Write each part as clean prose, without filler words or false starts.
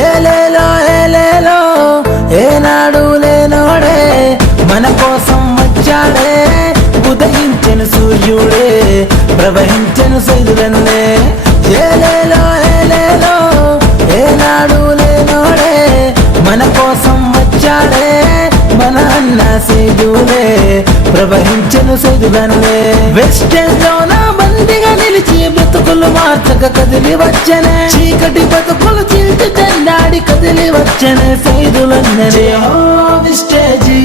ఏలేలో ఏలేలో ఏనాడు లేనోడే మన కోసం వచ్చాడే, ఉదయించెను సూర్యుడే ప్రవహించెను సైదులన్నే. ఏలేలో ఏలేలో ఏనాడు లేనోడే మన కోసం వచ్చాడే, మన అన్న సైదులే ప్రవహించెను సైదులన్నే. వెస్టేజ్ లోన బందిగా నిలిచి బ్రతుకులు మార్చక కదిలి వచ్చనే, చీకటి బతుకులు చీల్చి చెండాడి కదిలి వచ్చనే సైదులన్నే. జయ హో వెస్టేజీ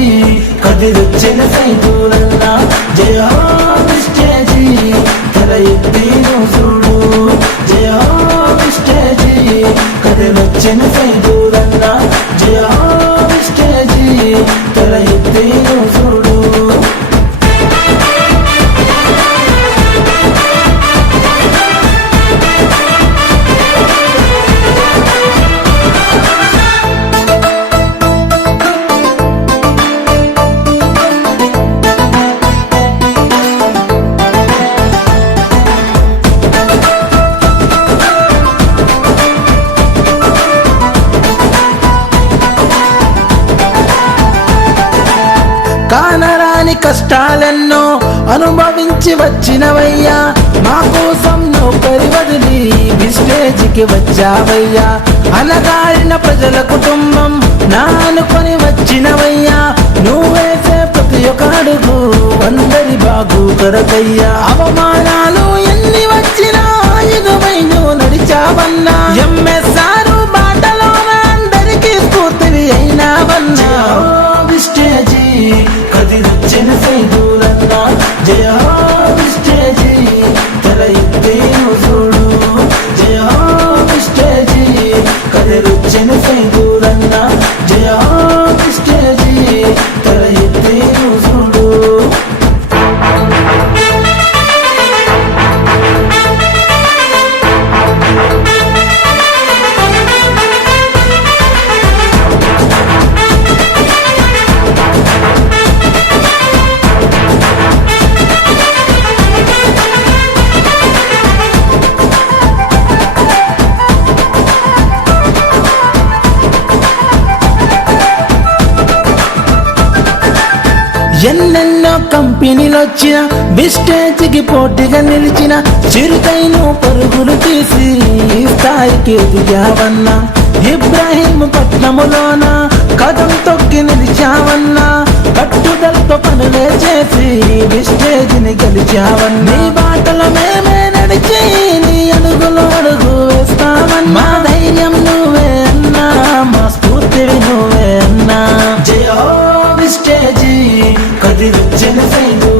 కదిలొచ్చిన సైదులన్న, జయ హో వెస్టేజీ తల ఎత్తి చూడు, జయ హో వెస్టేజీ కదిలొచ్చిన సైదులన్న, జయ హో వెస్టేజీ తల ఎత్తి చూడు. కానరాని కష్టాలెన్నో అనుభవించి వచ్చినవయ్యా, మా కోసం నౌకరి వదిలి విస్టేజ్కి వచ్చావయ్యా. అనగారిన ప్రజల కుటుంబం నా అనుకొని వచ్చినవయ్యా, నువ్వేసే ప్రతి ఒక్క అడుగు అందరి బాగు కొరకయ్యా. అవమానాలు ఎన్ని వచ్చినా ఎదువై నువ్వు నడిచావన్నా, ఎంఎస్ఆర్ బాటలోన అందరికీ స్ఫూర్తివి అయినావన్నా. విస్టేజీ కదిలొచ్చిన సైదులన్న, జయ హో విస్టేజీ తల ఎత్తి చూడు, జయ హో విస్టేజీ కదిలొచ్చిన సైదులన్న, జయ హో విస్టేజీ తల ఎత్తి చూడు. ఎన్నెన్నో కంపెనీలు వచ్చిన విస్టేజ్కి పోటీగా నిలిచిన, చిరుకైను పరుగులు తీసి ఈ స్థాయికి ఎదిగావన్నా. ఇబ్రాహీం పట్నములోన కదం తొక్కి నిలిచావన్నా, కట్టుదలతో పనులే చేసి విస్టేజ్ని గెలిచావన్నా. నీ బాటలో మేమే నడిచి నీ అడుగులు అడుగు వేస్తామన్నా, మా ధైర్యం నువ్వే అన్నా, మా స్ఫూర్తివి నువ్వే అన్నా. జయ హో విస్టేజీ కదిలొచ్చిన సైదు